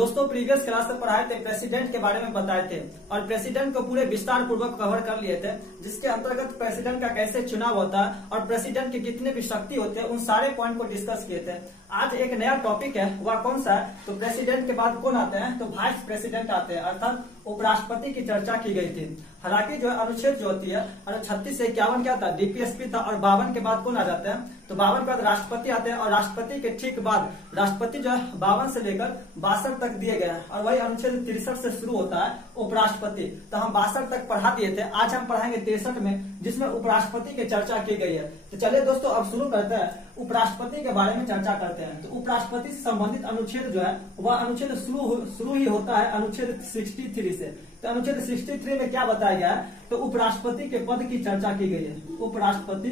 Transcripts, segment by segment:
दोस्तों previous class में पढ़ाए थे, प्रेसिडेंट के बारे में बताए थे और प्रेसिडेंट को पूरे विस्तार पूर्वक कवर कर लिए थे, जिसके अंतर्गत प्रेसिडेंट का कैसे चुनाव होता है और प्रेसिडेंट के कितने भी शक्ति होते हैं, उन सारे पॉइंट को डिस्कस किए थे। आज एक नया टॉपिक है, वह कौन सा है? तो प्रेसिडेंट के बाद कौन आते हैं? तो वाइस प्रेसिडेंट आते हैं, अर्थात उपराष्ट्रपति की चर्चा की गई थी। हालांकि जो अनुच्छेद जो होती है 36 से 51 क्या था? डीपीएसपी था। और 52 के बाद कौन आ जाते हैं? तो 52 के बाद राष्ट्रपति आते हैं और राष्ट्रपति के ठीक बाद राष्ट्रपति जो है 52 से लेकर 62 तक दिए गए हैं और वही अनुच्छेद 63 से शुरू होता है उपराष्ट्रपति। तो हम 62 तक पढ़ा दिए थे, आज हम पढ़ाएंगे 63 में, जिसमें उपराष्ट्रपति की चर्चा की गई है। तो चलिए दोस्तों अब शुरू करते हैं, उपराष्ट्रपति के बारे में चर्चा करते हैं। तो उपराष्ट्रपति से संबंधित अनुच्छेद जो है वह अनुच्छेद शुरू ही होता है अनुच्छेद 63 से। तो अनुच्छेद 63 में क्या बताया गया है? तो उपराष्ट्रपति के पद की चर्चा की गई है। उपराष्ट्रपति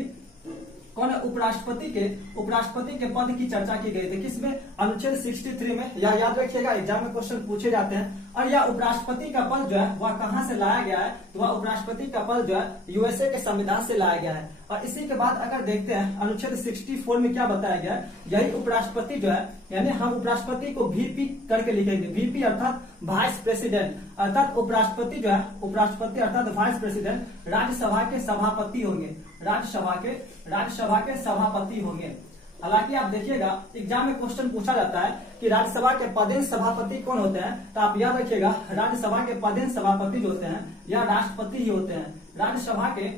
कौन है? उपराष्ट्रपति के पद की चर्चा की गई थी। किसमें? अनुच्छेद 63 में। यह याद रखिएगा, एग्जाम में क्वेश्चन पूछे जाते हैं। और यह उपराष्ट्रपति का पद जो है वह कहां से लाया गया है? तो वह उपराष्ट्रपति का पद जो है यूएसए के संविधान से लाया गया है। और इसी के बाद अगर देखते हैं अनुच्छेद 64 में क्या बताया गया है? यही उपराष्ट्रपति जो है, यानी हम उपराष्ट्रपति को वीपी करके लिखेंगे। वीपी अर्थात वाइस प्रेसिडेंट, अर्थात उपराष्ट्रपति जो है, उपराष्ट्रपति अर्थात वाइस प्रेसिडेंट राज्यसभा के सभापति होंगे। राज्यसभा के सभापति होंगे। हालांकि आप देखिएगा एग्जाम में क्वेश्चन पूछा जाता है कि राज्यसभा के पदेन सभापति कौन होते हैं? तो आप याद रखिएगा, राज्यसभा के पदेन सभापति जो होते हैं या राष्ट्रपति ही होते हैं। राज्यसभा के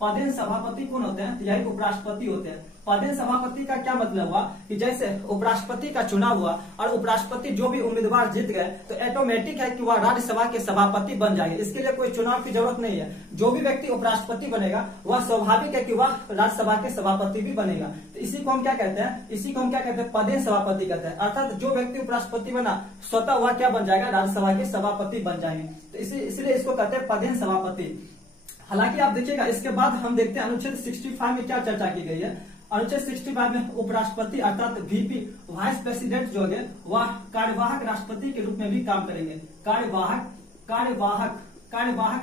पदेन सभापति कौन होते हैं? तो यही उपराष्ट्रपति होते हैं। पदेन सभापति का क्या मतलब हुआ कि जैसे उपराष्ट्रपति का चुनाव हुआ और उपराष्ट्रपति जो भी उम्मीदवार जीत गए तो ऑटोमेटिक है कि वह राज्यसभा के सभापति बन जाएंगे। इसके लिए कोई चुनाव की जरूरत नहीं है। जो भी व्यक्ति उपराष्ट्रपति बनेगा वह स्वाभाविक है कि वह राज्यसभा के सभापति भी बनेगा। तो इसी को हम क्या कहते हैं? इसी को हम क्या कहते हैं? पदेन सभापति कहते हैं। अर्थात जो व्यक्ति उपराष्ट्रपति बना स्वतः वह क्या बन जाएगा? राज्यसभा के सभापति बन जाएंगे। तो इसलिए इसको कहते हैं पदेन सभापति। हालांकि आप देखिएगा इसके बाद हम देखते हैं अनुच्छेद 65 में क्या चर्चा की गई है। अनुच्छेद 65 में उपराष्ट्रपति अर्थात वीपी वाइस प्रेसिडेंट जो है वह कार्यवाहक राष्ट्रपति के रूप में भी काम करेंगे। कार्यवाहक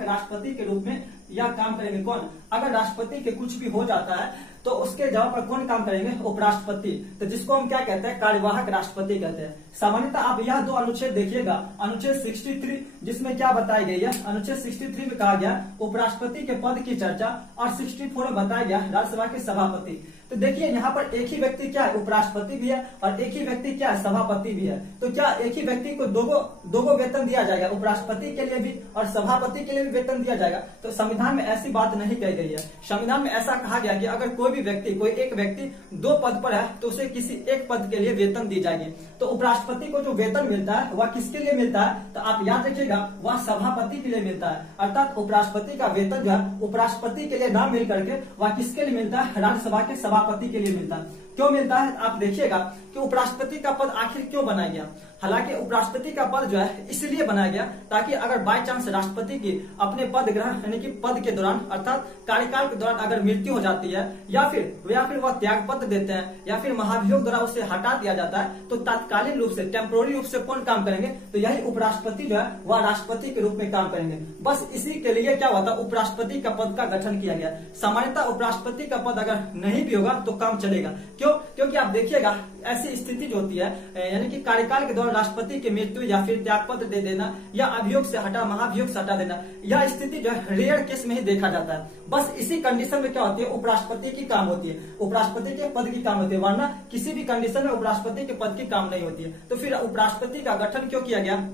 राष्ट्रपति के रूप में यह काम करेंगे। कौन? अगर राष्ट्रपति के कुछ भी हो जाता है तो उसके जगह पर कौन काम करेंगे? उपराष्ट्रपति। तो जिसको हम क्या कहते हैं? कार्यवाहक राष्ट्रपति कहते हैं। सामान्यतः आप यह दो अनुच्छेद देखिएगा, अनुच्छेद 63 जिसमें क्या बताई गई है? अनुच्छेद 63 में कहा गया उपराष्ट्रपति के पद की चर्चा और 64 में बताया गया राज्यसभा के सभापति। तो देखिए यहाँ पर एक ही व्यक्ति क्या है? उपराष्ट्रपति भी है और एक ही व्यक्ति क्या है? सभापति भी है। तो क्या एक ही व्यक्ति को दो वेतन दिया जाएगा? उपराष्ट्रपति के लिए भी और सभापति के लिए भी वेतन दिया जाएगा? तो संविधान में ऐसी बात नहीं कही गई है। संविधान में ऐसा कहा गया कि अगर कोई एक व्यक्ति दो पद पर है तो उसे किसी एक पद के लिए वेतन दी जाएगी। तो उपराष्ट्रपति को जो वेतन मिलता है वह किसके लिए मिलता है? तो आप याद रखिएगा, वह सभापति के लिए मिलता है। अर्थात उपराष्ट्रपति का वेतन जो है उपराष्ट्रपति के लिए ना मिल करके वह किसके लिए मिलता है? राज्यसभा के सभापति के लिए मिलता है। क्यों मिलता है? आप देखिएगा कि उपराष्ट्रपति का पद आखिर क्यों बनाया गया। हालांकि उपराष्ट्रपति का पद जो है इसलिए बनाया गया ताकि अगर बाय चांस राष्ट्रपति की अपने पद ग्रहण यानी कि पद के दौरान अर्थात कार्यकाल के दौरान अगर मृत्यु हो जाती है या फिर वह त्याग पत्र देते हैं या फिर महाभियोग द्वारा उसे हटा दिया जाता है तो तात्कालिक रूप से टेम्पोररी रूप से कौन काम करेंगे? तो यही उपराष्ट्रपति जो है वह राष्ट्रपति के रूप में काम करेंगे। बस इसी के लिए क्या हुआ था? उपराष्ट्रपति का पद का गठन किया गया। सामान्यतः उपराष्ट्रपति का पद अगर नहीं भी होगा तो काम चलेगा। क्यों? क्योंकि आप देखिएगा ऐसी स्थिति जो होती है यानी कि कार्यकाल के दौरान राष्ट्रपति की मृत्यु या फिर त्यागपत्र दे देना या अभियोग से महाभियोग से हटा देना, यह स्थिति जो है रेयर केस में ही देखा जाता है। बस इसी कंडीशन में क्या होती है? उपराष्ट्रपति की काम होती है, उपराष्ट्रपति के पद की काम होती है, वरना किसी भी कंडीशन में उपराष्ट्रपति के पद की काम नहीं होती है। तो फिर उपराष्ट्रपति का गठन क्यों किया गया?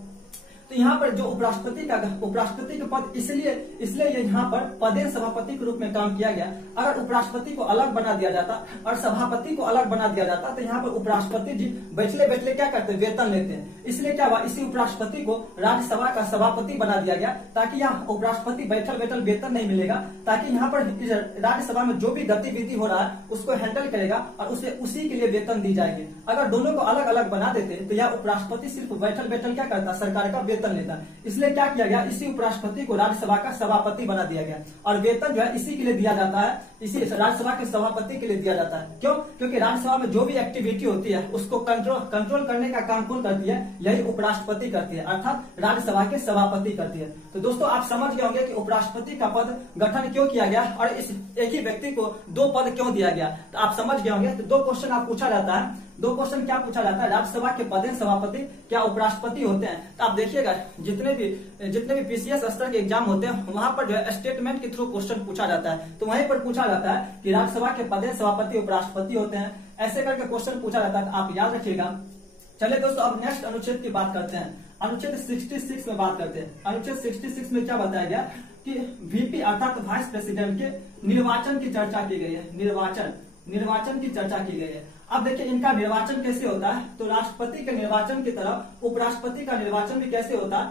तो यहाँ पर जो उपराष्ट्रपति का पद इसलिए यहाँ पर पदेन सभापति के रूप में काम किया गया। अगर उपराष्ट्रपति को अलग बना दिया जाता और सभापति को अलग बना दिया जाता तो यहाँ पर उपराष्ट्रपति जी बैठले क्या करते? वेतन लेते हैं। इसलिए क्या हुआ? इसी उपराष्ट्रपति को राज्यसभा का सभापति बना दिया गया ताकि यहाँ उपराष्ट्रपति बैठल वेतन नहीं मिलेगा, ताकि यहाँ पर राज्यसभा में जो भी गतिविधि हो रहा है उसको हैंडल करेगा और उसे उसी के लिए वेतन दी जाएगी। अगर दोनों को अलग अलग बना देते तो यह उपराष्ट्रपति सिर्फ बैठल क्या करता? सरकार का वेतन लेता। इसलिए क्या किया गया? इसी उपराष्ट्रपति को राज्यसभा का सभापति बना दिया गया और वेतन जो है इसी के लिए दिया जाता है, इसी राज्यसभा के सभापति के लिए दिया जाता है। क्यों? क्योंकि राज्यसभा में जो भी एक्टिविटी होती है उसको कंट्रोल करने का काम कौन करती है? यही उपराष्ट्रपति करती है, अर्थात राज्यसभा के सभापति करती है। तो दोस्तों आप समझ गए होंगे कि उपराष्ट्रपति का पद गठन क्यों किया गया और इस एक ही व्यक्ति को दो पद क्यों दिया गया। तो आप समझ गए होंगे। तो दो क्वेश्चन आप पूछा जाता है दो क्वेश्चन क्या पूछा जाता है, राज्यसभा के पदेन सभापति क्या उपराष्ट्रपति होते हैं। तो आप देखिएगा जितने भी पीसीएस स्तर के एग्जाम होते हैं वहां पर जो है स्टेटमेंट के थ्रू क्वेश्चन पूछा जाता है, तो वहीं पर पूछा जाता है कि राज्यसभा के पदेन सभापति उपराष्ट्रपति होते हैं, ऐसे करके क्वेश्चन पूछा जाता है, तो आप याद रखिएगा। चलिए दोस्तों अब नेक्स्ट अनुच्छेद की बात करते हैं, अनुच्छेद 66 में बात करते हैं। अनुच्छेद 66 में क्या बताया गया कि वीपी अर्थात वाइस प्रेसिडेंट के निर्वाचन की चर्चा की गई है, निर्वाचन की चर्चा की गई है। अब देखिए इनका निर्वाचन कैसे होता है, तो राष्ट्रपति के निर्वाचन की तरह उपराष्ट्रपति का निर्वाचन भी कैसे होता है,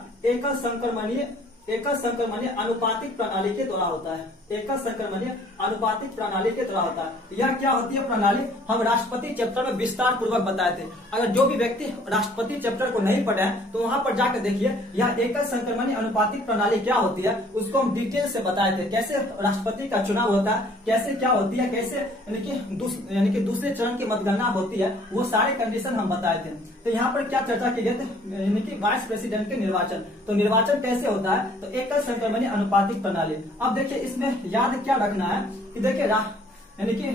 एकल संक्रमणीय अनुपातिक प्रणाली के द्वारा होता है, एकल संक्रमणीय अनुपातिक प्रणाली के द्वारा होता है। यह क्या होती है प्रणाली, हम राष्ट्रपति चैप्टर में विस्तार पूर्वक बताए थे। अगर जो भी व्यक्ति राष्ट्रपति चैप्टर को नहीं पढ़े हैं तो वहां पर जाकर देखिए यह एकल संक्रमणीय अनुपातिक प्रणाली क्या होती है, उसको हम डिटेल से बताए थे। कैसे राष्ट्रपति का चुनाव होता है, कैसे क्या होती है, कैसे यानी कि दूसरे चरण की मतगणना होती है, वो सारे कंडीशन हम बताए थे। तो यहाँ पर क्या चर्चा की गई थी, यानी कि वाइस प्रेसिडेंट के निर्वाचन। तो निर्वाचन कैसे होता है, तो एकल संक्रमणीय अनुपातिक प्रणाली। अब देखिए इसमें याद क्या रखना है कि देखिए यानी कि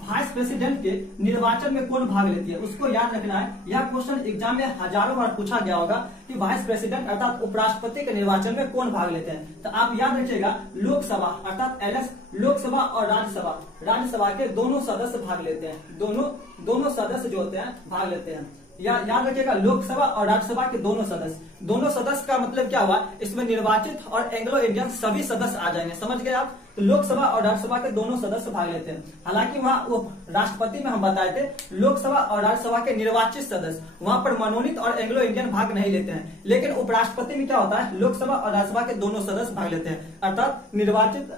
वाइस प्रेसिडेंट के निर्वाचन में कौन भाग लेती है, उसको याद रखना है। यह क्वेश्चन एग्जाम में हजारों बार पूछा गया होगा कि वाइस प्रेसिडेंट अर्थात उपराष्ट्रपति के निर्वाचन में कौन भाग लेते हैं। तो आप याद रखिएगा लोकसभा अर्थात एलएस, लोकसभा और राज्यसभा के दोनों सदस्य भाग लेते हैं, दोनों सदस्य जो होते हैं भाग लेते हैं। याद रखिएगा लोकसभा और राज्यसभा के दोनों सदस्य का मतलब क्या हुआ, इसमें निर्वाचित और एंग्लो इंडियन सभी सदस्य आ जाएंगे, समझ गए आप। तो लोकसभा और राज्यसभा के दोनों सदस्य भाग लेते हैं। हालांकि वहाँ वो राष्ट्रपति में हम बताए थे लोकसभा और राज्यसभा के निर्वाचित सदस्य, वहां पर मनोनीत और एंग्लो इंडियन भाग नहीं लेते हैं। लेकिन उपराष्ट्रपति में क्या होता है, लोकसभा और राज्यसभा के दोनों सदस्य भाग लेते हैं, अर्थात निर्वाचित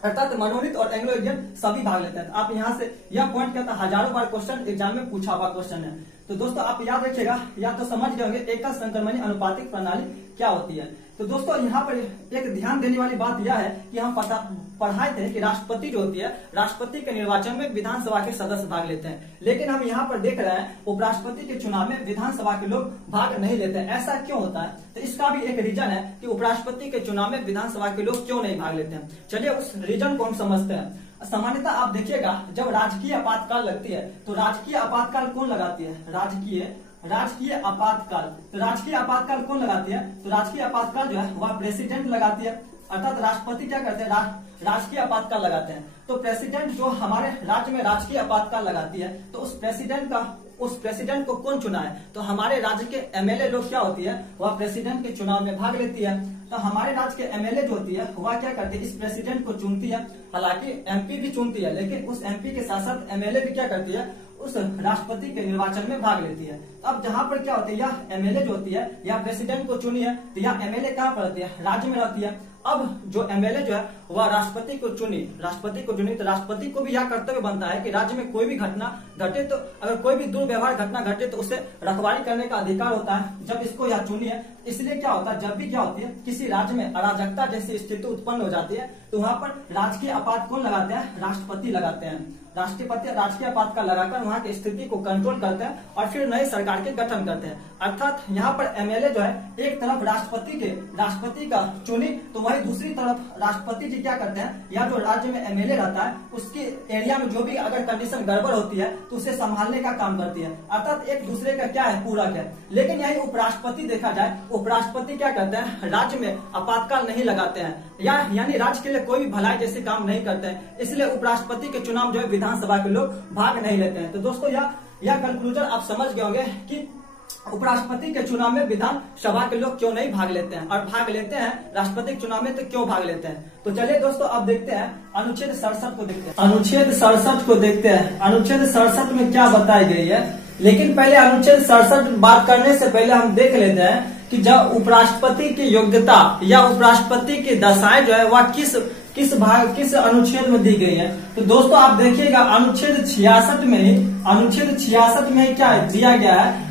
अर्थात मनोनीत और एंग्लो इंडियन सभी भाग लेते हैं। आप यहाँ से यह पॉइंट कहता है, हजारों बार क्वेश्चन एग्जाम में पूछा हुआ क्वेश्चन है। तो दोस्तों आप याद रखिएगा, या तो समझ गए होंगे एकल संक्रमणीय अनुपातिक प्रणाली क्या होती है। तो दोस्तों यहाँ पर एक ध्यान देने वाली बात यह है कि हम पढ़ाए थे कि राष्ट्रपति जो होती है, राष्ट्रपति के निर्वाचन में विधानसभा के सदस्य भाग लेते हैं। लेकिन हम यहाँ पर देख रहे हैं उपराष्ट्रपति के चुनाव में विधानसभा के लोग भाग नहीं लेते हैं। ऐसा क्यों होता है, तो इसका भी एक रीजन है कि उपराष्ट्रपति के चुनाव में विधानसभा के लोग क्यों नहीं भाग लेते हैं। चलिए उस रीजन को हम समझते हैं। सामान्यतः आप देखिएगा जब राजकीय आपातकाल लगती है तो राजकीय आपातकाल कौन लगाती है, राजकीय आपातकाल। तो राजकीय आपातकाल कौन लगाती है, तो राजकीय आपातकाल जो है वह प्रेसिडेंट लगाती है, अर्थात राष्ट्रपति क्या करते हैं, राजकीय आपातकाल लगाते हैं। तो प्रेसिडेंट जो हमारे राज्य में राजकीय आपातकाल लगाती है, तो उस प्रेसिडेंट को कौन चुना है, तो हमारे राज्य के एमएलए लोग क्या होती है, वह प्रेसिडेंट के चुनाव में भाग लेती है। तो हमारे राज्य के एमएलए जो होती है वह क्या करती है, इस प्रेसिडेंट को चुनती है। हालांकि एमपी भी चुनती है, लेकिन उस एमपी के साथ साथ एमएलए भी क्या करती है, उस राष्ट्रपति के निर्वाचन में भाग लेती है। अब जहां पर क्या होती है, यह एमएलए जो होती है या प्रेसिडेंट को चुनी है, तो यह एमएलए कहाँ पर रहती है, राज्य में रहती है। अब जो एमएलए जो है वह राष्ट्रपति को चुनी तो राष्ट्रपति को भी यह कर्तव्य बनता है कि राज्य में कोई भी घटना घटे, तो अगर कोई भी दुर्व्यवहार घटना घटे तो उसे रखवाली करने का अधिकार होता है जब इसको यह चुनी है। इसलिए क्या होता है, जब भी क्या होती है किसी राज्य में अराजकता जैसी स्थिति उत्पन्न हो जाती है तो वहां पर राजकीय आपात कौन लगाते हैं, राष्ट्रपति लगाते हैं। राजकीय आपातकाल लगाकर वहां की स्थिति को कंट्रोल करते हैं और फिर नई सरकार के गठन करते हैं। अर्थात यहाँ पर एमएलए जो है एक तरफ राष्ट्रपति का चुनी, तो वही दूसरी तरफ राष्ट्रपति जी क्या करते हैं, या जो राज्य में एमएलए रहता है उसके एरिया में जो भी अगर कंडीशन गड़बड़ होती है तो उसे संभालने का काम करती है। अर्थात एक दूसरे का क्या है, पूरक है। लेकिन यही उपराष्ट्रपति देखा जाए, उपराष्ट्रपति क्या करते हैं, राज्य में आपातकाल नहीं लगाते हैं, यानी राज्य के लिए कोई भी भलाई जैसे काम नहीं करते हैं। इसलिए उपराष्ट्रपति के चुनाव जो है विधानसभा के लोग भाग नहीं लेते हैं। तो दोस्तों यह कंक्लूजन आप समझ गए होंगे कि उपराष्ट्रपति के चुनाव में विधानसभा के लोग क्यों नहीं भाग लेते हैं, और भाग लेते हैं राष्ट्रपति के चुनाव में तो क्यों भाग लेते हैं। तो चलिए दोस्तों अब देखते हैं अनुच्छेद 67 को देखते हैं। अनुच्छेद 67 को देखते हैं। अनुच्छेद 67 में क्या बताई गई है, लेकिन पहले अनुच्छेद 67 बात करने से पहले हम देख लेते हैं कि जब उपराष्ट्रपति की योग्यता या उपराष्ट्रपति की दशाएं जो है वह किस अनुच्छेद में दी गई है। तो दोस्तों आप देखिएगा अनुच्छेद 66 में ही क्या दिया गया है,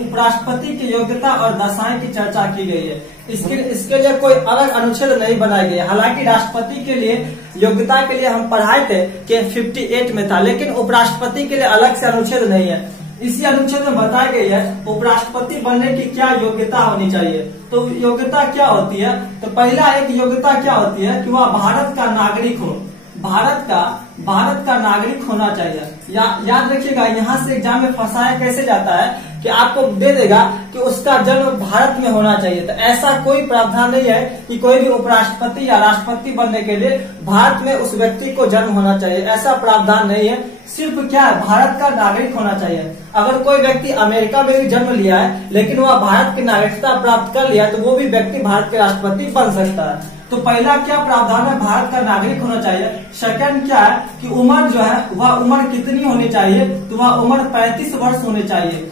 उपराष्ट्रपति की योग्यता और दशाएं की चर्चा की गई है। इसके लिए कोई अलग अनुच्छेद नहीं बनाया गया। हालांकि राष्ट्रपति के लिए योग्यता के लिए हम पढ़ाए थे कि 58 में था, लेकिन उपराष्ट्रपति के लिए अलग से अनुच्छेद नहीं है। इसी अनुच्छेद में बताई गई है उपराष्ट्रपति बनने की क्या योग्यता होनी चाहिए। तो योग्यता क्या होती है, तो पहला एक योग्यता क्या होती है कि वह भारत का नागरिक हो, भारत का नागरिक होना चाहिए। याद रखिएगा, यहाँ से एग्जाम में फंसाया कैसे जाता है कि आपको दे देगा कि उसका जन्म भारत में होना चाहिए। तो ऐसा कोई प्रावधान नहीं है कि कोई भी उपराष्ट्रपति या राष्ट्रपति बनने के लिए भारत में उस व्यक्ति को जन्म होना चाहिए, ऐसा प्रावधान नहीं है। सिर्फ क्या है, भारत का नागरिक होना चाहिए। अगर कोई व्यक्ति अमेरिका में भी जन्म लिया है लेकिन वह भारत की नागरिकता प्राप्त कर लिया तो वो भी व्यक्ति भारत के राष्ट्रपति बन सकता है। तो पहला क्या प्रावधान है, भारत का नागरिक होना चाहिए। सेकंड क्या है कि उम्र जो है वह उम्र कितनी होनी चाहिए, तो वह उम्र 35 वर्ष होनी चाहिए।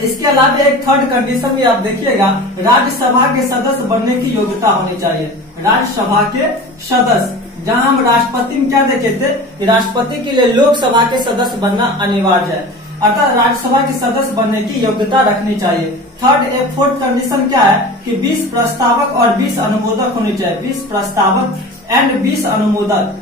इसके अलावा एक थर्ड कंडीशन भी आप देखिएगा, राज्यसभा के सदस्य बनने की योग्यता होनी चाहिए। राज्यसभा के सदस्य, जहां हम राष्ट्रपति में क्या देखे थे कि राष्ट्रपति के लिए लोकसभा के सदस्य बनना अनिवार्य है, अर्थात राज्यसभा के सदस्य बनने की योग्यता रखनी चाहिए। फोर्थ कंडीशन क्या है कि 20 प्रस्तावक और 20 अनुमोदक होने चाहिए। 20 प्रस्तावक एंड 20 अनुमोदक,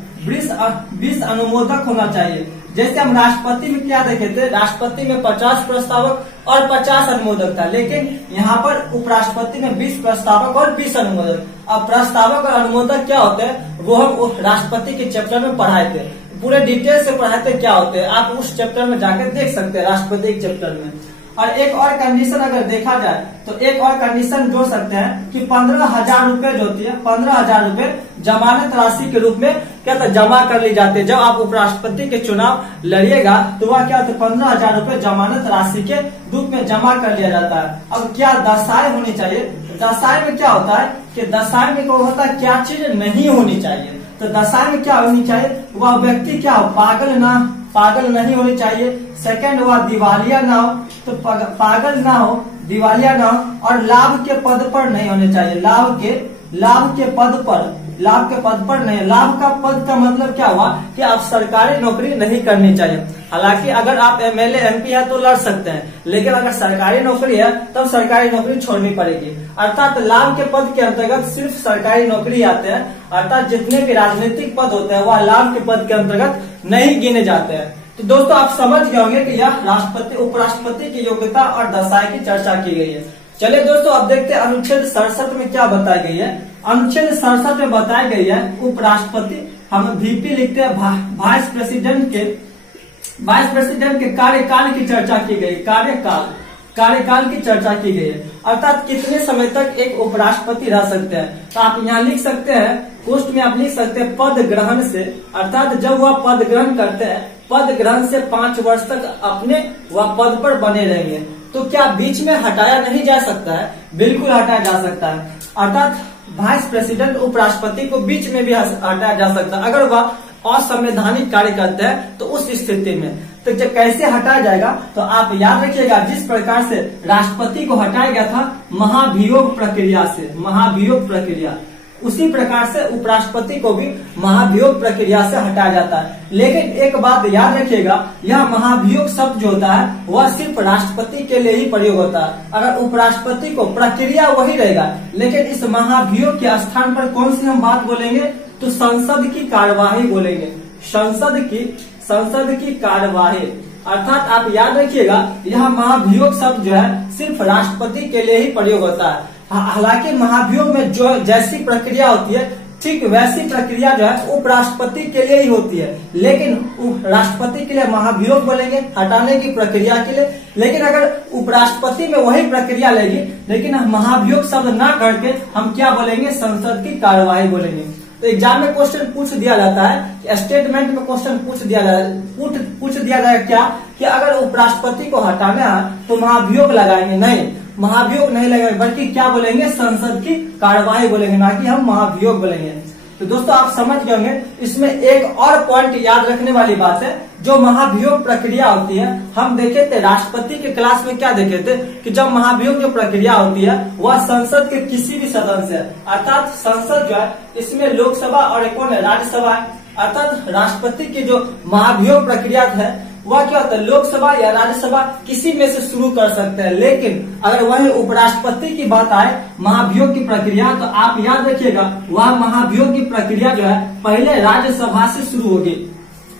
20 अनुमोदक होना चाहिए। जैसे हम राष्ट्रपति में क्या देखे थे, राष्ट्रपति में 50 प्रस्तावक और 50 अनुमोदक था, लेकिन यहाँ पर उपराष्ट्रपति में 20 प्रस्तावक और 20 अनुमोदक। अब प्रस्तावक और अनुमोदक क्या होते हैं वो हम राष्ट्रपति के चैप्टर में पढ़ाए थे, पूरे डिटेल से पढ़ाए थे क्या होते हैं, आप उस चैप्टर में जाकर देख सकते हैं राष्ट्रपति के चैप्टर में। और एक और कंडीशन अगर देखा जाए तो एक और कंडीशन जोड़ सकते हैं कि 15,000 रूपये जो होती है, 15,000 रूपये जमानत राशि के रूप में क्या था जमा कर ली जाती है। जब आप उपराष्ट्रपति के चुनाव लड़िएगा तो वह क्या होता है, 15,000 रूपये जमानत राशि के रूप में जमा कर लिया जाता है। अब क्या दशाएं होनी चाहिए, दशाएं में क्या होता है कि दशाएं में क्या होता है, क्या चीज नहीं होनी चाहिए। तो दशाएं में क्या होनी चाहिए, वह व्यक्ति क्या हो, पागल नहीं होनी चाहिए। सेकंड, वह दिवालिया ना हो, तो पागल ना हो, दिवालिया ना हो, और लाभ के पद पर नहीं होने चाहिए। लाभ के पद पर नहीं। लाभ का पद का मतलब क्या हुआ कि आप सरकारी नौकरी नहीं करनी चाहिए। हालांकि अगर आप एमएलए एमपी है तो लड़ सकते हैं, लेकिन अगर सरकारी नौकरी है तब सरकारी नौकरी छोड़नी पड़ेगी। अर्थात लाभ के पद के अंतर्गत सिर्फ सरकारी नौकरी आते हैं, अर्थात जितने भी राजनीतिक पद होते हैं वह लाभ के पद के अंतर्गत नहीं गिने जाते हैं। तो दोस्तों आप समझ गए होंगे कि यह राष्ट्रपति उपराष्ट्रपति की योग्यता और दशाएं की चर्चा की गई है। चलिए दोस्तों अब देखते हैं अनुच्छेद 67 में क्या बताई गई है। अनुच्छेद 67 में बताई गई है उपराष्ट्रपति, हम वीपी लिखते हैं, वाइस प्रेसिडेंट के कार्यकाल की चर्चा की गई। कार्यकाल की चर्चा की गई है, अर्थात कितने समय तक एक उपराष्ट्रपति रह सकते हैं। तो आप यहाँ लिख सकते हैं, पोस्ट में आप लिख सकते हैं पद ग्रहण से, अर्थात जब वह पद ग्रहण करते हैं, पद ग्रहण से 5 वर्ष तक अपने वह पद पर बने रहेंगे। तो क्या बीच में हटाया नहीं जा सकता है, बिल्कुल हटाया जा सकता है। अर्थात वाइस प्रेसिडेंट उपराष्ट्रपति को बीच में भी हटाया जा सकता है अगर वह असंवैधानिक कार्य करते हैं तो उस स्थिति में। तो जब कैसे हटाया जाएगा तो आप याद रखिएगा, जिस प्रकार से राष्ट्रपति को हटाया गया था महाभियोग प्रक्रिया, उसी प्रकार से उपराष्ट्रपति को भी महाभियोग प्रक्रिया से हटाया जाता है। लेकिन एक बात याद रखिएगा, यह महाभियोग शब्द जो होता है वह सिर्फ राष्ट्रपति के लिए ही प्रयोग होता है। अगर उपराष्ट्रपति को प्रक्रिया वही रहेगा, लेकिन इस महाभियोग के स्थान पर कौन सी हम बात बोलेंगे, तो संसद की कार्यवाही बोलेंगे। संसद की कार्यवाही, अर्थात आप याद रखिएगा यह महाभियोग शब्द जो है सिर्फ राष्ट्रपति के लिए ही प्रयोग होता है। हालांकि महाभियोग में जो जैसी प्रक्रिया होती है ठीक वैसी प्रक्रिया जो है उपराष्ट्रपति के लिए ही होती है, लेकिन राष्ट्रपति के लिए महाभियोग बोलेंगे हटाने की प्रक्रिया के लिए। लेकिन अगर उपराष्ट्रपति में वही प्रक्रिया लेगी, लेकिन महाभियोग शब्द ना करके हम क्या बोलेंगे, संसद की कार्यवाही बोलेंगे। तो एग्जाम में क्वेश्चन पूछ दिया जाता है, स्टेटमेंट में क्वेश्चन पूछ दिया जाएगा क्या कि अगर उपराष्ट्रपति को हटाना है तो महाभियोग लगाएंगे, नहीं महाभियोग नहीं लगेगा, बल्कि क्या बोलेंगे, संसद की कार्यवाही बोलेंगे, ना कि हम महाभियोग बोलेंगे। तो दोस्तों आप समझ गए होंगे। इसमें एक और पॉइंट याद रखने वाली बात है, जो महाभियोग प्रक्रिया होती है, हम देखे थे राष्ट्रपति के क्लास में क्या देखे थे कि जब महाभियोग जो प्रक्रिया होती है वह संसद के किसी भी सदन से, अर्थात संसद जो है इसमें लोकसभा और एक कौन है, राज्यसभा है। अर्थात राष्ट्रपति की जो महाभियोग प्रक्रिया है वह क्या होता है, लोकसभा या राज्यसभा किसी में से शुरू कर सकते हैं। लेकिन अगर वही उपराष्ट्रपति की बात आए महाभियोग की प्रक्रिया, तो आप याद रखिएगा वह महाभियोग की प्रक्रिया जो है पहले राज्यसभा से शुरू होगी।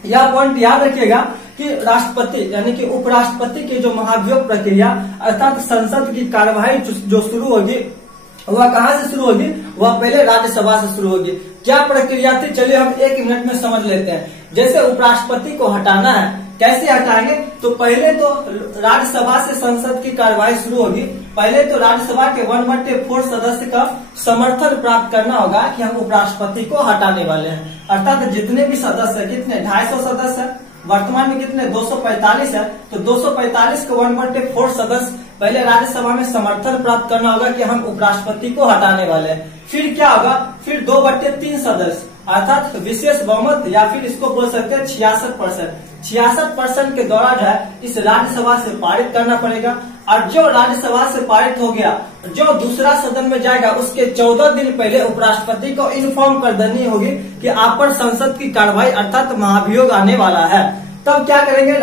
यह पॉइंट याद रखिएगा कि राष्ट्रपति यानी कि उपराष्ट्रपति की जो महाभियोग प्रक्रिया अर्थात संसद की कार्यवाही जो शुरू होगी वह कहाँ से शुरू होगी, वह पहले राज्यसभा से शुरू होगी। क्या प्रक्रिया थी, चलिए हम 1 मिनट में समझ लेते हैं। जैसे उपराष्ट्रपति को हटाना है, कैसे हटाएंगे, तो पहले तो राज्यसभा से संसद की कार्यवाही शुरू होगी। पहले तो राज्यसभा के 1/4 सदस्य का समर्थन प्राप्त करना होगा कि हम उपराष्ट्रपति को हटाने वाले हैं। अर्थात जितने भी सदस्य है, कितने 250 सदस्य है, वर्तमान में कितने 245 है, तो 245 को 1/4 सदस्य पहले राज्यसभा में समर्थन प्राप्त करना होगा कि हम उपराष्ट्रपति को हटाने वाले हैं। फिर क्या होगा, फिर 2/3 सदस्य अर्थात विशेष बहुमत, या फिर इसको बोल सकते हैं 66% के द्वारा जो है इस राज्यसभा से पारित करना पड़ेगा। और जो राज्यसभा से पारित हो गया, जो दूसरा सदन में जाएगा, उसके 14 दिन पहले उपराष्ट्रपति को इन्फॉर्म कर देनी होगी कि आप पर संसद की कार्रवाई अर्थात महाभियोग आने वाला है। तब क्या करेंगे,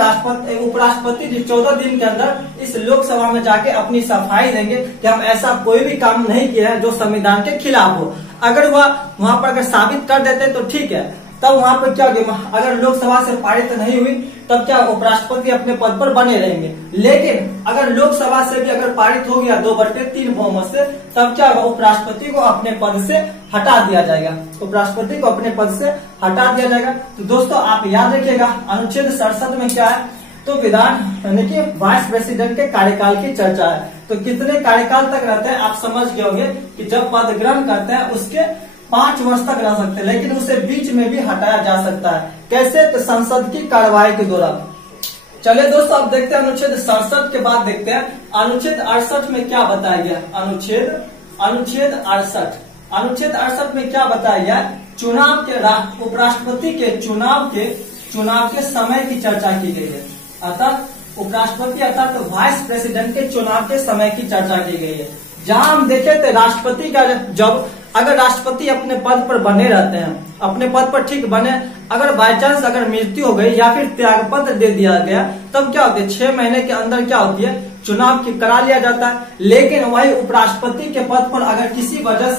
उपराष्ट्रपति 14 दिन के अंदर इस लोकसभा में जाके अपनी सफाई देंगे कि हम ऐसा कोई भी काम नहीं किया है जो संविधान के खिलाफ हो। अगर वह वहां पर अगर साबित कर देते तो ठीक है, तब वहां पर क्या होगा, अगर लोकसभा से पारित नहीं हुई तब क्या उपराष्ट्रपति अपने पद पर बने रहेंगे। लेकिन अगर लोकसभा से भी अगर पारित हो गया 2/3 बहुमत से, तब क्या होगा, उपराष्ट्रपति को अपने पद से हटा दिया जाएगा। उपराष्ट्रपति को अपने पद से हटा दिया जाएगा। तो दोस्तों आप याद रखिएगा, अनुच्छेद 67 में क्या है, तो विधान यानी कि वाइस प्रेसिडेंट के कार्यकाल की चर्चा है। तो कितने कार्यकाल तक रहते हैं आप समझ गए होंगे कि जब पद ग्रहण करते हैं उसके 5 वर्ष तक रह सकते हैं, लेकिन उसे बीच में भी हटाया जा सकता है। कैसे, तो संसद की कार्यवाही के दौरान। चलिए दोस्तों अब देखते हैं अनुच्छेद 67 के बाद देखते हैं अनुच्छेद 68 में क्या बताया गया। अनुच्छेद 68 में क्या बताया गया, चुनाव के उपराष्ट्रपति के चुनाव के समय की चर्चा की गई है। अर्थात उपराष्ट्रपति अर्थात वाइस प्रेसिडेंट के चुनाव के समय की चर्चा की गई है। जहां हम देखे थे राष्ट्रपति का जब अगर राष्ट्रपति अपने पद पर बने रहते हैं, अपने पद पर ठीक बने, अगर बाय चांस अगर मृत्यु हो गई या फिर त्यागपत्र दे दिया गया, तब क्या होती है, 6 महीने के अंदर क्या होती है, चुनाव की करा लिया जाता है। लेकिन वही उपराष्ट्रपति के पद पर अगर किसी वजह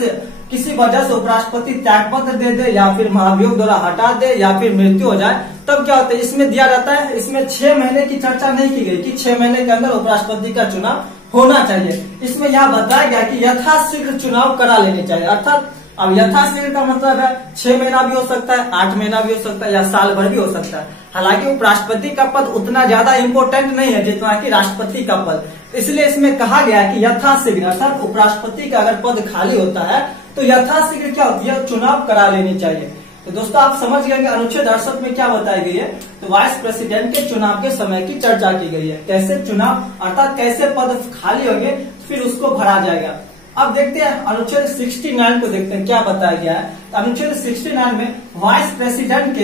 से उपराष्ट्रपति त्यागपत्र दे दे या फिर महाभियोग द्वारा हटा दे या फिर मृत्यु हो जाए, तब क्या होता है, इसमें दिया जाता है, इसमें 6 महीने की चर्चा नहीं की गई कि 6 महीने के अंदर उपराष्ट्रपति का चुनाव होना चाहिए। इसमें यह बताया गया कि यथाशीघ्र चुनाव करा लेने चाहिए। अर्थात अब यथाशीघ्र का मतलब है 6 महीना भी हो सकता है, 8 महीना भी हो सकता है, या साल भर भी हो सकता है। हालांकि उपराष्ट्रपति का पद उतना ज्यादा इम्पोर्टेंट नहीं है जितना कि राष्ट्रपति का पद, इसलिए इसमें कहा गया है कि यथाशीघ्र अर्थात उपराष्ट्रपति का अगर पद खाली होता है तो यथाशीघ्र क्या होती है, चुनाव करा लेनी चाहिए। तो दोस्तों आप समझ गए कि अनुच्छेद 68 में क्या बताई गई है, तो वाइस प्रेसिडेंट के चुनाव के समय की चर्चा की गई है। कैसे चुनाव अर्थात कैसे पद खाली होंगे फिर उसको भरा जाएगा। अब देखते हैं अनुच्छेद 69 को देखते हैं क्या बताया गया है। तो अनुच्छेद 69 में वाइस प्रेसिडेंट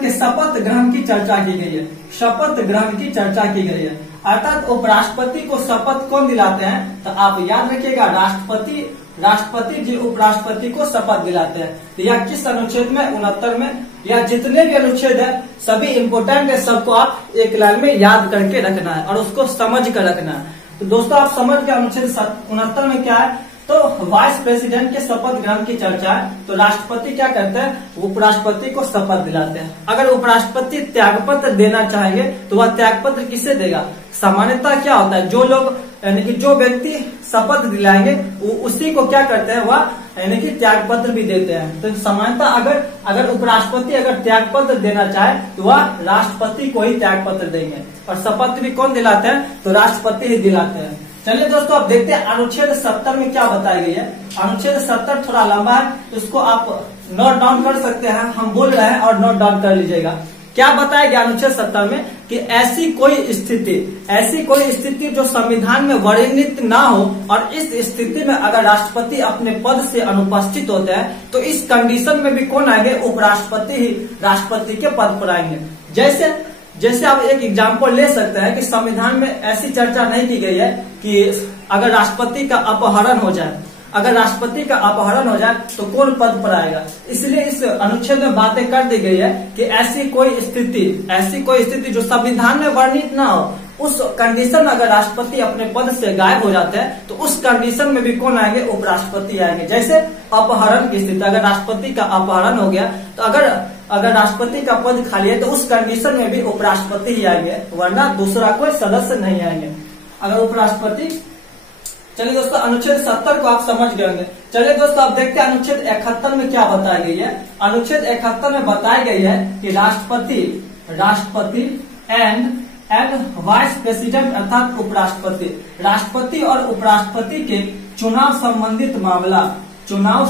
के शपथ ग्रहण की चर्चा की गई है। शपथ ग्रहण की चर्चा की गई है। अर्थात उपराष्ट्रपति को शपथ कौन दिलाते हैं, तो आप याद रखिएगा राष्ट्रपति जी उपराष्ट्रपति को शपथ दिलाते हैं। तो यह किस अनुच्छेद में, 69 में, या जितने भी अनुच्छेद है सभी इम्पोर्टेंट है, सबको आप एक लाइन में याद करके रखना है और उसको समझ कर रखना है। तो दोस्तों आप समझ के अनुच्छेद 69 में क्या है, तो वाइस प्रेसिडेंट के शपथ ग्रहण की चर्चा है। तो राष्ट्रपति क्या करते हैं, उपराष्ट्रपति को शपथ दिलाते हैं। अगर उपराष्ट्रपति त्यागपत्र देना चाहेंगे तो वह त्यागपत्र किसे देगा, सामान्यतः क्या होता है, जो लोग यानी कि जो व्यक्ति शपथ दिलाएंगे उसी को क्या करते हैं, वह यानी कि त्यागपत्र भी देते हैं। तो सामान्यतः अगर उपराष्ट्रपति अगर त्यागपत्र देना चाहे तो वह राष्ट्रपति को ही त्यागपत्र देंगे, और शपथ भी कौन दिलाते हैं, तो राष्ट्रपति ही दिलाते हैं। चलिए दोस्तों अब देखते हैं अनुच्छेद 70 में क्या बताई गई है। अनुच्छेद 70 थोड़ा लंबा है, इसको आप नोट डाउन कर सकते हैं, हम बोल रहे हैं और नोट डाउन कर लीजिएगा। क्या बताया गया अनुच्छेद 70 में कि ऐसी कोई स्थिति जो संविधान में वर्णित ना हो, और इस स्थिति में अगर राष्ट्रपति अपने पद से अनुपस्थित होते हैं तो इस कंडीशन में भी कौन आएंगे, उपराष्ट्रपति ही राष्ट्रपति के पद पर आएंगे। जैसे आप एक एग्जाम्पल ले सकते हैं कि संविधान में ऐसी चर्चा नहीं की गई है कि अगर राष्ट्रपति का अपहरण हो जाए तो कौन पद पर आएगा। इसलिए इस अनुच्छेद में बातें कर दी गई है कि ऐसी कोई स्थिति जो संविधान में वर्णित ना हो, उस कंडीशन में अगर राष्ट्रपति अपने पद से गायब हो जाते हैं तो उस कंडीशन में भी कौन आएंगे, उपराष्ट्रपति आएंगे। जैसे अपहरण की स्थिति, अगर राष्ट्रपति का अपहरण हो गया तो अगर राष्ट्रपति का पद खाली है तो उस कंडीशन में भी उपराष्ट्रपति ही आएंगे, वरना दूसरा कोई सदस्य नहीं आएंगे। अगर उपराष्ट्रपति चलिए दोस्तों, अनुच्छेद 70 को आप समझ गए होंगे। चलिए दोस्तों, अब देखते हैं अनुच्छेद 71 में क्या बताई गई है। अनुच्छेद 71 में बताई गई है कि राष्ट्रपति एंड वाइस प्रेसिडेंट अर्थात राष्ट्रपति और उपराष्ट्रपति के चुनाव संबंधित मामला, चुनाव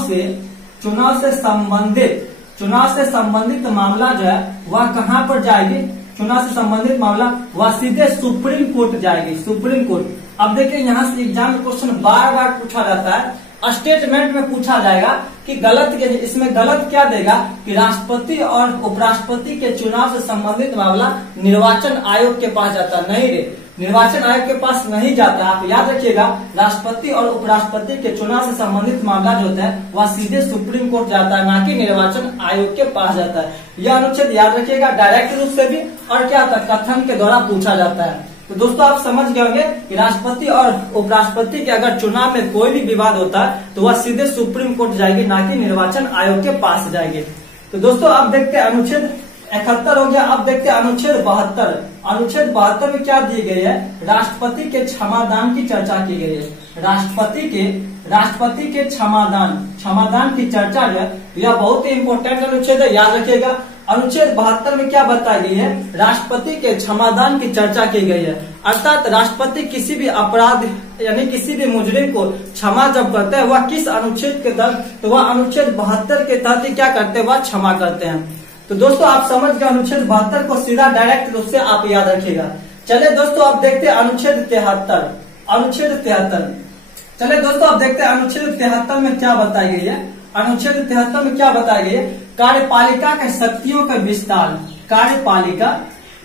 से संबंधित मामला जो है वह कहाँ पर जाएगी, चुनाव से संबंधित मामला वह सीधे सुप्रीम कोर्ट जाएगी, सुप्रीम कोर्ट। अब देखिए, यहाँ से एग्जाम में क्वेश्चन बार बार पूछा जाता है, स्टेटमेंट में पूछा जाएगा कि इसमें गलत क्या देगा कि राष्ट्रपति और उपराष्ट्रपति के चुनाव से संबंधित मामला निर्वाचन आयोग के पास जाता है। नहीं रे, निर्वाचन आयोग के पास नहीं जाता। आप याद रखिएगा, राष्ट्रपति और उपराष्ट्रपति के चुनाव से संबंधित मामला जो होता है वह सीधे सुप्रीम कोर्ट जाता है, ना कि निर्वाचन आयोग के पास जाता है। यह अनुच्छेद याद रखिएगा, डायरेक्ट रूप से भी और क्या होता है, कथन के द्वारा पूछा जाता है। तो दोस्तों, आप समझ गए होंगे कि राष्ट्रपति और उपराष्ट्रपति के अगर चुनाव में कोई भी विवाद होता है तो वह सीधे सुप्रीम कोर्ट जाएगी, ना कि निर्वाचन आयोग के पास जाएगी। तो दोस्तों, अब देखते हैं अनुच्छेद 71 हो गया। अब देखते हैं अनुच्छेद 72। अनुच्छेद 72 में क्या दी गई है, राष्ट्रपति के क्षमादान की चर्चा की गई है। राष्ट्रपति के क्षमादान की चर्चा है, यह बहुत ही इंपॉर्टेंट अनुच्छेद है, याद रखिएगा। अनुच्छेद 72 में क्या बताई गई है, राष्ट्रपति के क्षमादान की चर्चा की गई है। अर्थात राष्ट्रपति किसी भी अपराध यानी किसी भी मुजरिम को क्षमा जब करते हैं, वह किस अनुच्छेद के तहत, तो वह अनुच्छेद 72 के तहत ही क्या करते हैं, वह क्षमा करते हैं। तो दोस्तों, आप समझ गए अनुच्छेद 72 को, सीधा डायरेक्ट रूप से आप याद रखिएगा। चलिए दोस्तों, अब देखते हैं अनुच्छेद 73। चलिए दोस्तों, अब देखते हैं अनुच्छेद 73 में क्या बताई गई है। अनुच्छेद 73 में क्या बताई गई है, कार्यपालिका के शक्तियों का विस्तार,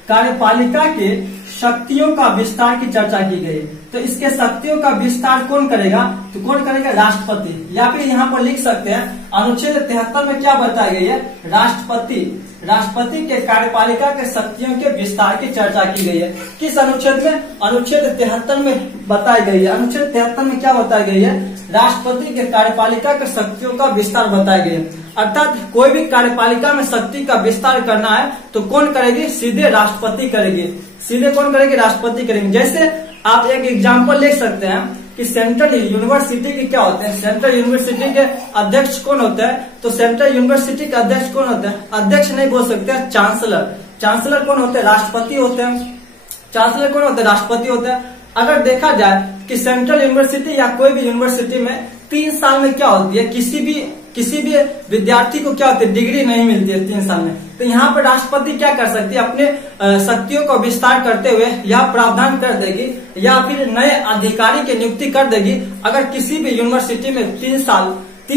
कार्यपालिका के शक्तियों का विस्तार की चर्चा की गई। तो इसके शक्तियों का विस्तार कौन करेगा, तो कौन करेगा, राष्ट्रपति। या फिर यहाँ पर लिख सकते हैं, अनुच्छेद 73 में क्या बताई गई है, राष्ट्रपति के कार्यपालिका के शक्तियों के विस्तार की चर्चा की गई है। किस अनुच्छेद में, अनुच्छेद 73 में बताई गई है। अनुच्छेद 73 में क्या बताई गई है, राष्ट्रपति के कार्यपालिका के शक्तियों का विस्तार बताई गई है। अर्थात कोई भी कार्यपालिका में शक्ति का विस्तार करना है तो कौन करेगी, सीधे राष्ट्रपति करेगी। सीधे कौन करेगी, राष्ट्रपति करेंगे। जैसे आप एक एग्जाम्पल ले सकते हैं कि सेंट्रल यूनिवर्सिटी के क्या होते हैं, सेंट्रल यूनिवर्सिटी के अध्यक्ष कौन होते हैं, तो सेंट्रल यूनिवर्सिटी के अध्यक्ष कौन होते हैं, अध्यक्ष नहीं बोल सकते हैं, चांसलर कौन होते हैं, राष्ट्रपति होते हैं। चांसलर कौन होते हैं, राष्ट्रपति होते हैं। अगर देखा जाए कि सेंट्रल यूनिवर्सिटी या कोई भी यूनिवर्सिटी में 3 साल में क्या होती है, किसी भी विद्यार्थी को क्या होती है, डिग्री नहीं मिलती है 3 साल में। तो यहाँ पर राष्ट्रपति क्या कर सकती है, अपने शक्तियों का विस्तार करते हुए यह प्रावधान कर देगी या फिर नए अधिकारी की नियुक्ति कर देगी। अगर किसी भी यूनिवर्सिटी में 3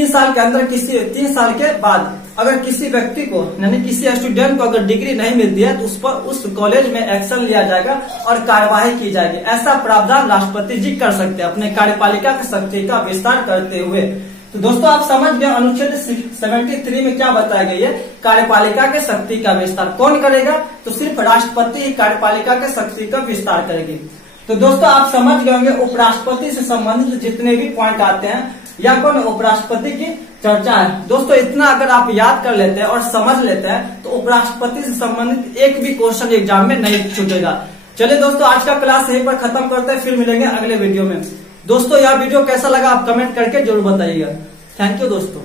साल के अंदर 3 साल के बाद अगर किसी व्यक्ति को यानी किसी स्टूडेंट को अगर डिग्री नहीं मिलती है तो उस कॉलेज में एक्शन लिया जाएगा और कार्यवाही की जाएगी। ऐसा प्रावधान राष्ट्रपति जी कर सकते हैं अपने कार्यपालिका की शक्ति का विस्तार करते हुए। तो दोस्तों, आप समझ गए अनुच्छेद 73 में क्या बताया गई है, कार्यपालिका के शक्ति का विस्तार कौन करेगा, तो सिर्फ राष्ट्रपति ही कार्यपालिका के शक्ति का विस्तार करेगी। तो दोस्तों, आप समझ गए होंगे उपराष्ट्रपति से संबंधित जितने भी पॉइंट आते हैं या कौन उपराष्ट्रपति की चर्चा है। दोस्तों, इतना अगर आप याद कर लेते हैं और समझ लेते हैं तो उपराष्ट्रपति से संबंधित एक भी क्वेश्चन एग्जाम में नहीं छूटेगा। चलिए दोस्तों, आज का क्लास यहीं पर खत्म करते हैं, फिर मिलेंगे अगले वीडियो में। दोस्तों, यह वीडियो कैसा लगा आप कमेंट करके जरूर बताइएगा। थैंक यू दोस्तों।